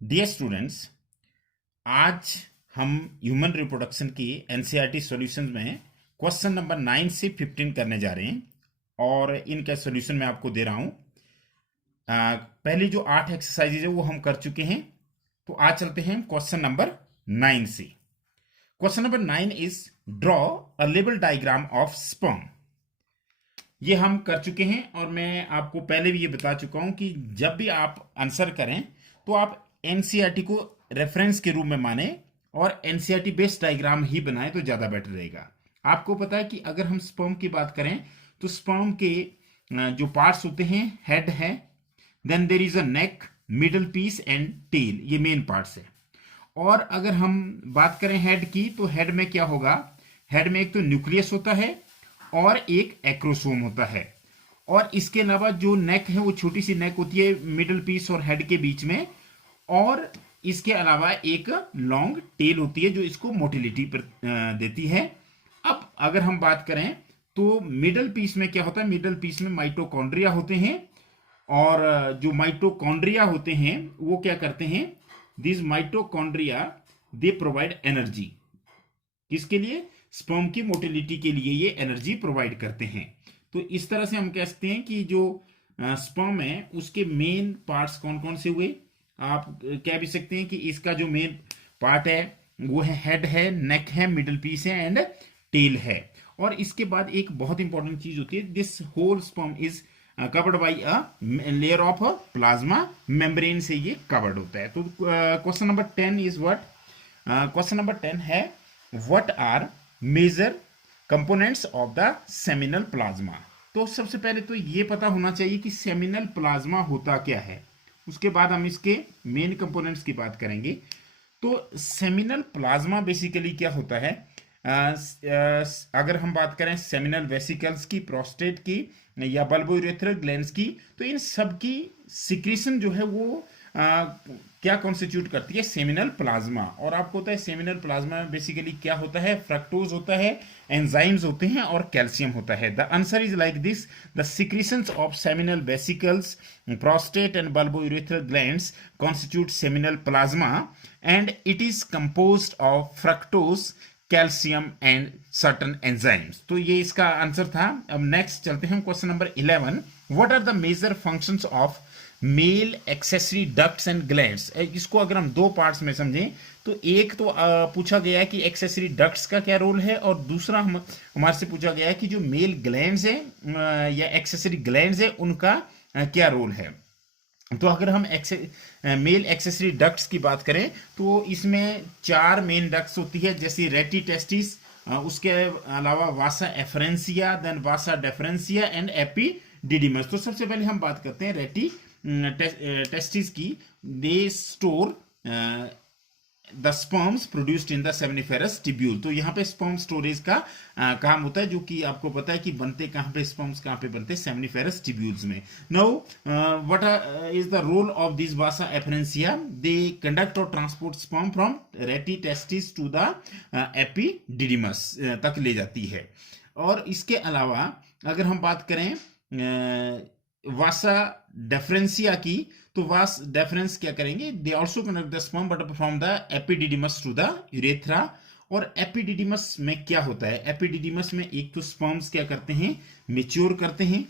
Dear students, आज हम human reproduction की एनसीईआरटी सॉल्यूशंस में क्वेश्चन नंबर 9 से 15 करने जा रहे हैं और इनका सॉल्यूशन मैं आपको दे रहा हूं। पहली जो 8 एक्सरसाइजेज है वो हम कर चुके हैं। तो आज चलते हैं क्वेश्चन नंबर 9 से। Question number 9 is draw a label diagram of sperm. ये हम कर चुके हैं और मैं आपको पहले भी ये बता चुका हूं कि जब भी आप आंसर करें तो आप एनसीईआरटी को रेफरेंस के रूप में माने और एनसीईआरटी बेस्ड डायग्राम ही बनाएं तो ज़्यादा बेटर रहेगा। आपको पता है कि अगर हम स्पर्म की बात करें तो स्पर्म के जो पार्ट्स होते हैं, हेड है, then there is a neck, middle piece and tail, ये मेन पार्ट्स है। और अगर हम बात करें हेड की तो हेड में क्या होगा, हेड में एक तो न्यूक्लियस होता है और एक एक्रोसोम होता है। और इसके अलावा जो नेक है वो छोटी सी नेक होती है मिडल पीस और हेड के बीच में, और इसके अलावा एक लॉन्ग टेल होती है जो इसको मोटिलिटी देती है। अब अगर हम बात करें तो मिडल पीस में क्या होता है, मिडल पीस में माइटोकॉन्ड्रिया होते हैं और जो माइटोकॉन्ड्रिया होते हैं वो क्या करते हैं, this mitochondria they provide energy. किसके लिए? स्पर्म की मोटिलिटी के लिए ये एनर्जी प्रोवाइड करते हैं। तो इस तरह से हम कह सकते हैं कि जो स्पर्म है उसके मेन पार्ट्स कौन कौन से हुए। आप कह भी सकते हैं कि इसका जो मेन पार्ट है वो है हेड है, नेक है, मिडल पीस है एंड टेल है। और इसके बाद एक बहुत इंपॉर्टेंट चीज होती है, this whole sperm is covered by a layer of plasma membrane से ये कवर्ड होता है। तो question number 10 is what, question number 10 है what are major components of the seminal plasma. तो सबसे पहले तो ये पता होना चाहिए कि सेमिनल प्लाज्मा होता क्या है, उसके बाद हम इसके मेन कंपोनेंट्स की बात करेंगे। तो सेमिनल प्लाज्मा बेसिकली क्या होता है, अगर हम बात करें सेमिनल वेसिकल्स की, प्रोस्टेट की या बल्बोयूरेथ्रल ग्लैंड्स की, तो इन सब की सिक्रीशन जो है वो क्या कॉन्स्टिट्यूट करती है, सेमिनल प्लाज्मा। और आपको पता है सेमिनल प्लाज्मा में बेसिकली क्या होता है, फ्रक्टोज होता है, एंजाइम्स होते हैं और कैल्शियम होता है। The answer is like this, the secretions of seminal vesicles, prostate and bulbourethral glands constitute seminal plasma and it is composed of fructose, calcium and certain enzymes. तो ये इसका आंसर था। अब नेक्स्ट चलते हैं question number 11, what are the major functions of male accessory ducts and glands. इसको अगर हम दो पार्ट्स में समझें तो एक तो पूछा गया है कि एक्सेसरी डक्ट्स का क्या रोल है, और दूसरा हमारे से पूछा गया है कि जो मेल ग्लैंड्स है या एक्सेसरी ग्लैंड्स है उनका क्या रोल है। तो अगर हम मेल एक्सेसरी डक्ट्स की बात करें तो इसमें 4 मेन डक्ट्स होती है, जैसे रेटी टेस्टिस, उसके अलावा vasa efferentia, then vasa deferentia and epididymis. तो सबसे पहले हम बात करते हैं रेटी टेस्टिस की। They store the sperms produced in the seminiferous tubule. तो यहाँ पे स्पर्म स्टोरेज का काम होता है, जो कि आपको पता है कि बनते कहाँ पे, स्पर्म्स कहाँ पे बनते हैं, सेमिनिफेरस ट्यूब्यूल्स में। Now what is the role of this vasa efferentia, they conduct और transport sperm from rete testis to the epididymis तक ले जाती है। और इसके अलावा अगर हम बात करें वासा डेफरेंसिया की, तो वास डेफरेंस क्या करेंगे, they also connect the sperm but from the epididymis to the urethra. और एपिडिडिमस में क्या होता है, एपिडिडिमस में एक तो स्पर्म्स क्या करते हैं, मेच्योर करते हैं,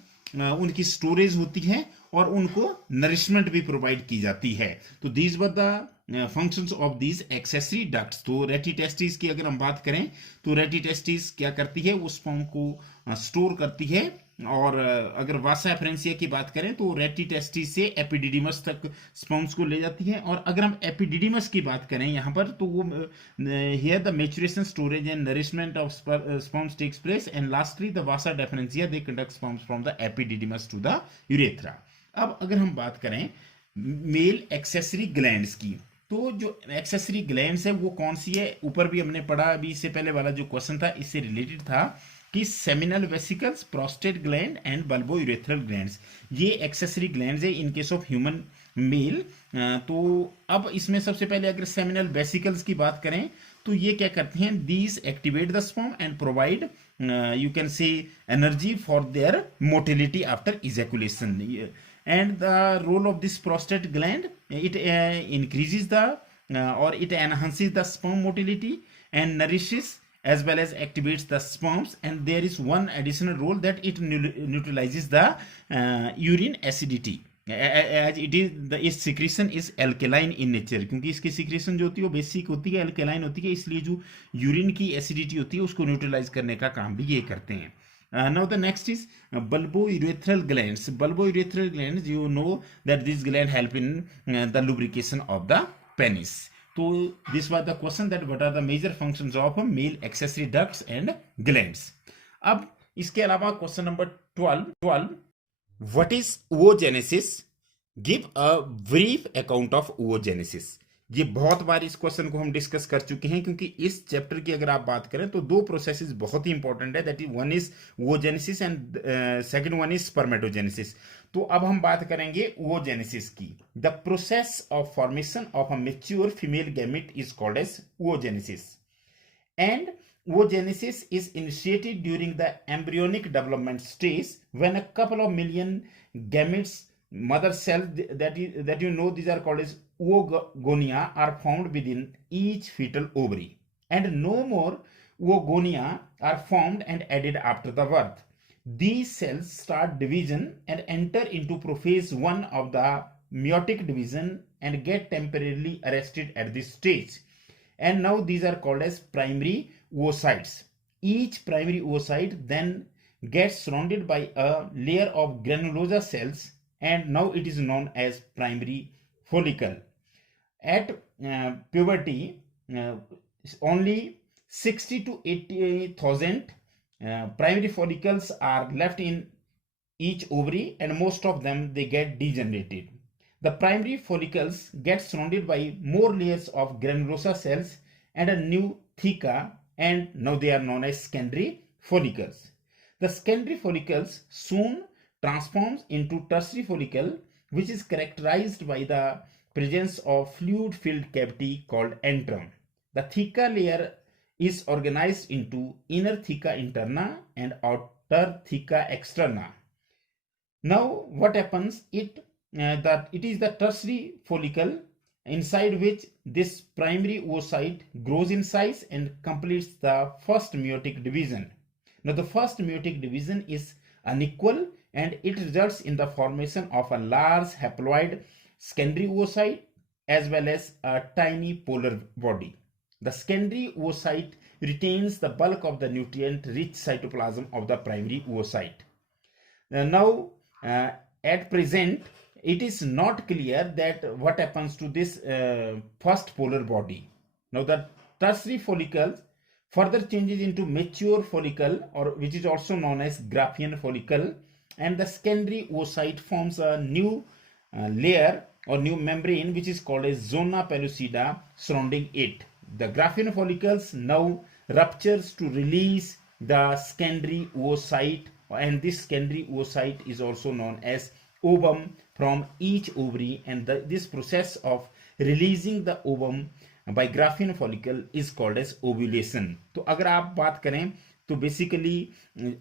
उनकी स्टोरेज होती है और उनको नरिशमेंट भी प्रोवाइड की जाती है। तो these were the functions of these accessory ducts. तो रेटी टेस्टिस की अगर हम बात करें तो रेटी टेस्टिस क्या करती है, वो स्पर्म को स्टोर करती है। और अगर वासा एफरेंसिया की बात करें तो रेटी टेस्टिस से एपिडिडिमस तक स्पर्म्स को ले जाती है। और अगर हम एपिडिडिमस की बात करें यहाँ पर तो वो here the maturation, storage and nourishment of sperms takes place and lastly the vasa deferentia they conduct sperms from the epididymis to the urethra. अब अगर हम बात करें मेल एक्सेसरी ग्लैंड्स की, तो जो एक्सेसरी ग्लैंड्स है वो कौन सी है, ऊपर भी हमने पढ़ा, अभी इससे पहले वाला जो क्वेश्चन था इससे रिलेटेड था कि seminal vesicles, prostate gland and bulbourethral glands, ये एक्सेसरी ग्लैंड्स है in case of human male. तो अब इसमें सबसे पहले अगर सेमिनल वेसिकल्स की बात करें तो ये क्या करते हैं, these activate the sperm and provide you can say energy for their motility after ejaculation. And the role of this prostate gland, it increases the or it enhances the sperm motility and nourishes as well as activates the sperms, and there is one additional role that it neutralizes the urine acidity as it is the its secretion is alkaline in nature, क्योंकि इसकी secretion जो होती है वो basic होती है, alkaline होती है, इसलिए जो यूरिन की एसिडिटी होती है उसको न्यूट्रलाइज करने का काम भी ये करते हैं. Now the next is bulbourethral glands. Bulbourethral glands, you know that these glands help in the lubrication of the penis. So this was the question that what are the major functions of male accessory ducts and glands. अब इसके अलावा question number 12, what is oogenesis? Give a brief account of oogenesis. ये बहुत बार इस question को हम discuss कर चुके हैं, क्योंकि इस चैप्टर की अगर आप बात करें तो दो प्रोसेसेस बहुत ही इंपॉर्टेंट है, that is one is oogenesis and second one is spermatogenesis. तो अब हम बात करेंगे oogenesis की. The process of formation of a mature female gamete is called as oogenesis, and oogenesis is initiated during the embryonic development stage when a couple of million gametes, mother cells, that you know these are called as oogonia, are formed within each fetal ovary, and no more oogonia are formed and added after the birth. These cells start division and enter into prophase 1 of the meiotic division and get temporarily arrested at this stage, and now these are called as primary oocytes. Each primary oocyte then gets surrounded by a layer of granulosa cells, and now it is known as primary follicle. At puberty, only 60 to 80,000 primary follicles are left in each ovary, and most of them they get degenerated. The primary follicles get surrounded by more layers of granulosa cells and a new theca, and now they are known as secondary follicles. The secondary follicles soon transforms into tertiary follicle, which is characterized by the presence of fluid-filled cavity called antrum. The theca layer is organized into inner theca interna and outer theca externa. Now what happens? It is the tertiary follicle inside which this primary oocyte grows in size and completes the first meiotic division. Now the first meiotic division is unequal, and it results in the formation of a large haploid secondary oocyte as well as a tiny polar body. The secondary oocyte retains the bulk of the nutrient-rich cytoplasm of the primary oocyte. Now, at present, it is not clear that what happens to this first polar body. Now, the tertiary follicle further changes into mature follicle, or which is also known as Graafian follicle, and the secondary oocyte forms a new layer or new membrane which is called as zona pellucida surrounding it. The Graafian follicles now ruptures to release the secondary oocyte, and this secondary oocyte is also known as ovum from each ovary, and this process of releasing the ovum by Graafian follicle is called as ovulation. तो अगर आप बात करें तो basically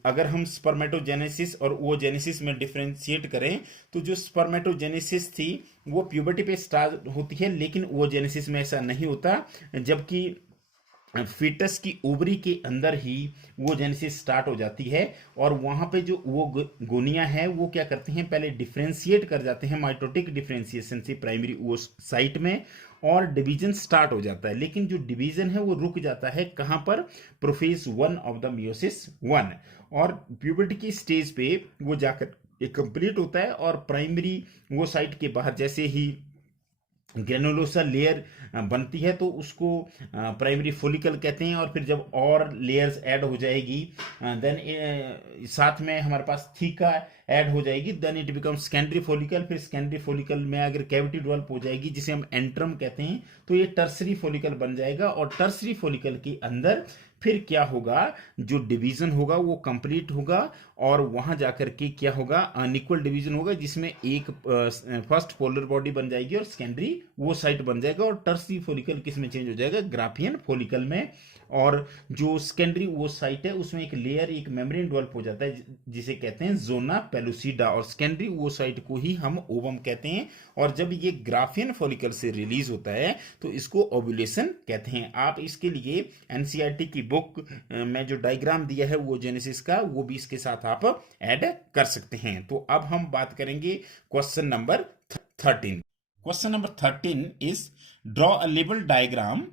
अगर हम spermatogenesis और oogenesis में डिफरेंशिएट करें तो जो स्पर्मेटोजेनेसिस थी वो प्यूबर्टी पे स्टार्ट होती है, लेकिन oogenesis में ऐसा नहीं होता, जबकि फीटस की ओवरी के अंदर ही oogenesis स्टार्ट हो जाती है, और वहां पे जो oogonia है वो क्या करते हैं, पहले डिफरेंशिएट कर जाते हैं माइटोटिक डिफरेंशिएशन से प्राइमरी oocyte में, और डिवीजन स्टार्ट हो जाता है, लेकिन जो डिवीजन है वो रुक जाता है कहां पर, प्रोफेज 1 ऑफ द मियोसिस 1, और प्यूबर्टी की स्टेज पे वो जाकर कंप्लीट होता है, और प्राइमरी oocyte के बाहर जैसे ही ग्रेनुलोसा लेयर बनती है तो उसको प्राइमरी फोलिकल कहते हैं, और फिर जब और लेयर्स ऐड हो जाएगी देन साथ में हमारे पास थीका ऐड हो जाएगी, then it become secondary follicle, फिर सेकेंडरी फोलिकल में अगर कैविटी डेवलप हो जाएगी जिसे हम एंट्रम कहते हैं तो ये टर्सरी फोलिकल बन जाएगा, और टर्सरी फोलिकल के अंदर फिर क्या होगा, जो डिवीजन होगा वो कंप्लीट होगा और वहां जाकर के क्या होगा, अनइक्वल डिवीजन होगा जिसमें एक फर्स्ट पोलर बॉडी बन जाएगी और सेकेंडरी वो साइट बन जाएगा और टर्सरी फोलिकल किस में चेंज हो जाएगा, ग्राफियन फोलिकल में। और जो सेकेंडरी वो साइट है उसमें एक लेयर, एक मेम्ब्रेन डेवलप हो जाता है जिसे कहते हैं जोना पेलुसिडा, और सेकेंडरी वो साइट को ही हम ओवम कहते हैं। और जब ये ग्राफियन फॉलिकल से रिलीज होता है तो इसको ओव्यूलेशन कहते हैं। आप इसके लिए एनसीईआरटी की बुक में जो डायग्राम दिया है वो जेनेसिस का, वो भी इसके साथ आप ऐड कर सकते हैं। तो अब हम बात करेंगे question number 13। Question number 13 is draw a label diagram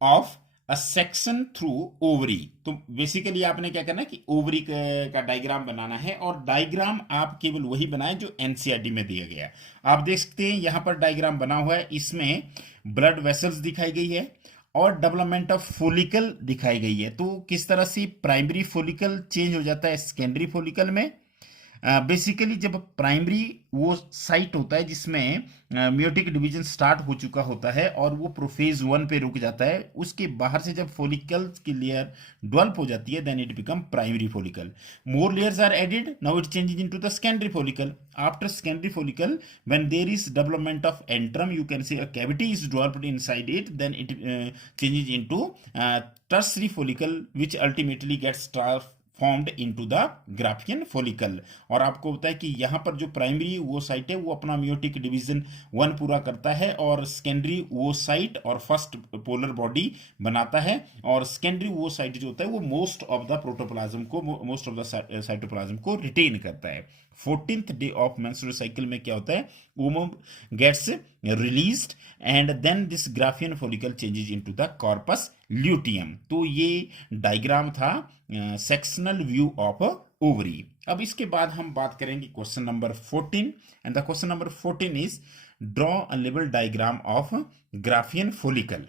of a section through ovary. तो बेसिकली आपने क्या करना है कि ओवरी का डायग्राम बनाना है, और डायग्राम आप केवल वही बनाएं जो एनसीईआरटी में दिया गया है। आप देख सकते हैं यहां पर डायग्राम बना हुआ है, इसमें ब्लड वेसल्स दिखाई गई है और डेवलपमेंट ऑफ फोलिकल दिखाई गई है। तो किस तरह से प्राइमरी फोलिकल चेंज हो जाता है सेकेंडरी फोलिकल में। बेसिकली जब प्राइमरी वो साइट होता है जिसमें म्योटिक डिवीजन स्टार्ट हो चुका होता है और वो प्रोफेज 1 पे रुक जाता है, उसके बाहर से जब फोलिकल्स की लेयर डेवलप हो जाती है then it become primary follicle. More layers are added, now it changes into the secondary follicle. After secondary follicle when there is development of antrum, you can say a cavity is developed inside it, then it changes into tertiary follicle which ultimately gets formed into the Graafian follicle. और आपको पता है कि यहाँ पर जो primary वो site है वो अपना म्योटिक डिवीजन 1 पूरा करता है, और सेकेंडरी वो साइट और फर्स्ट पोलर बॉडी बनाता है, और सेकेंडरी वो साइट जो होता है वो मोस्ट ऑफ द प्रोटोप्लाज्म को, मोस्ट ऑफ द साइटोप्लाज्म को रिटेन करता है। 14th day of menstrual cycle में क्या होता है, ovum gets released and then this Graafian follicle changes into the corpus luteum. तो ये डायग्राम था सेक्शनल व्यू ऑफ ओवरी। अब इसके बाद हम बात करेंगे question number 14, and the question number 14 is draw a label diagram of Graafian follicle.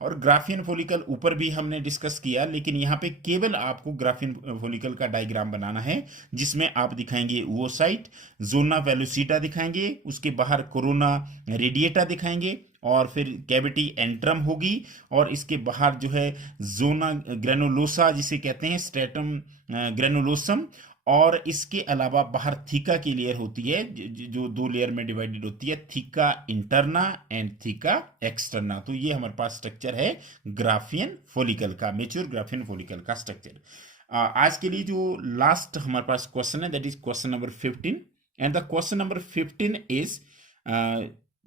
और ग्राफियन फोलिकल ऊपर भी हमने डिस्कस किया, लेकिन यहाँ पे केवल आपको ग्राफियन फोलिकल का डायग्राम बनाना है जिसमें आप दिखाएंगे वो साइट जोना वेलोसिटा दिखाएंगे, उसके बाहर कोरोना रेडिएटा दिखाएंगे, और फिर कैविटी एंट्रम होगी, और इसके बाहर जो है जोना ग्रेनुलोसा जिसे कहते हैं स्ट्रेटम ग्रेनुलोसम, और इसके अलावा बाहर थीका की लेयर होती है जो 2 लेयर में डिवाइडेड होती है, theca interna and theca externa. तो ये हमारे पास स्ट्रक्चर है ग्राफियन फोलिकल का, मेच्योर ग्राफियन फोलिकल का स्ट्रक्चर। आज के लिए जो लास्ट हमारे पास क्वेश्चन है that is question number 15, and the question number 15 is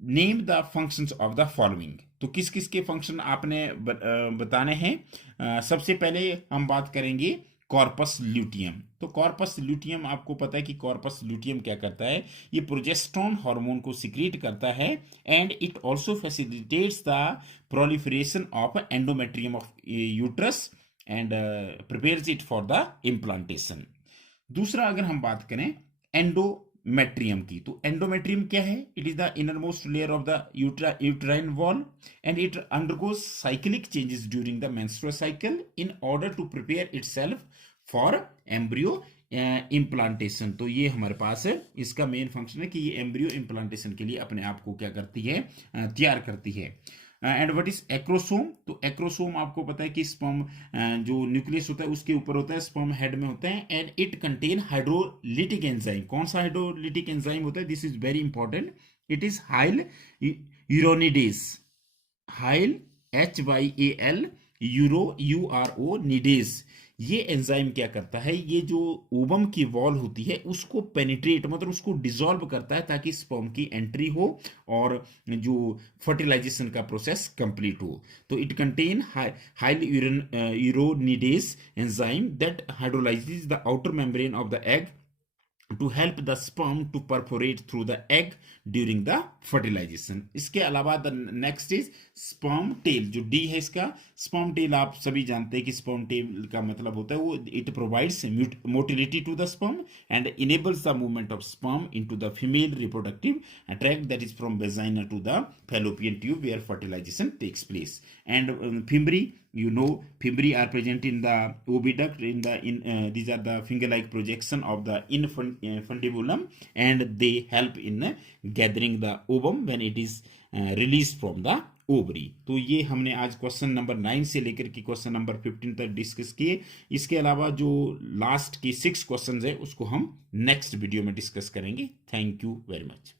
name the functions of the following. तो किस किस के फंक्शन आपने बताने हैं। सबसे पहले हम बात करेंगे कॉर्पस ल्यूटियम। तो कॉर्पस ल्यूटियम आपको पता है कि कॉर्पस ल्यूटियम क्या करता है, ये प्रोजेस्टेरोन हार्मोन को सिक्रीट करता है, and it also facilitates the proliferation of endometrium of uterus and prepares it for the implantation. दूसरा अगर हम बात करें एंडोमेट्रियम की, तो एंडोमेट्रियम क्या है, it is the inner most layer of the uterine wall and it undergoes cyclic changes during the menstrual cycle in order to prepare itself for embryo implantation. तो ये हमारे पास है, इसका मेन फंक्शन है कि ये एम्ब्रियो इम्प्लांटेशन के लिए अपने आप को क्या करती है, तैयार करती है। एंड व्हाट इज एक्रोसोम, तो एक्रोसोम आपको पता है कि स्पर्म जो न्यूक्लियस होता है उसके ऊपर होता है, स्पर्म हेड में होता है, and it contain hydrolytic enzyme. कौन सा हाइड्रोलिटिक एंजाइम होता है, this is very important, it is hyaluronidase, हाइल HYAL यूरो निडेज। ये एंजाइम क्या करता है, ये जो ओवम की वॉल होती है उसको पेनिट्रेट मतलब उसको डिसॉल्व करता है ताकि स्पर्म की एंट्री हो और जो फर्टिलाइजेशन का प्रोसेस कंप्लीट हो। तो it contain hyaluronidase enzyme that hydrolyses the outer membrane of the egg to help the sperm to perforate through the egg during the fertilization। इसके अलावा the next is sperm tail, जो D है इसका sperm tail आप सभी जानते हैं कि sperm tail का मतलब होता है वो it provides motility to the sperm and enables the movement of sperm into the female reproductive tract that is from vagina to the fallopian tube where fertilization takes place। And fimbriae, you know fimbriae are present in the oviduct, these are the finger like projection of the infundibulum and they help in gathering the ovum when it is release from the ovary. तो ये हमने आज question number 9 से लेकर के question number 15 तक discuss किए। इसके अलावा जो लास्ट की 6 क्वेश्चंस है उसको हम नेक्स्ट वीडियो में डिस्कस करेंगे। Thank you very much.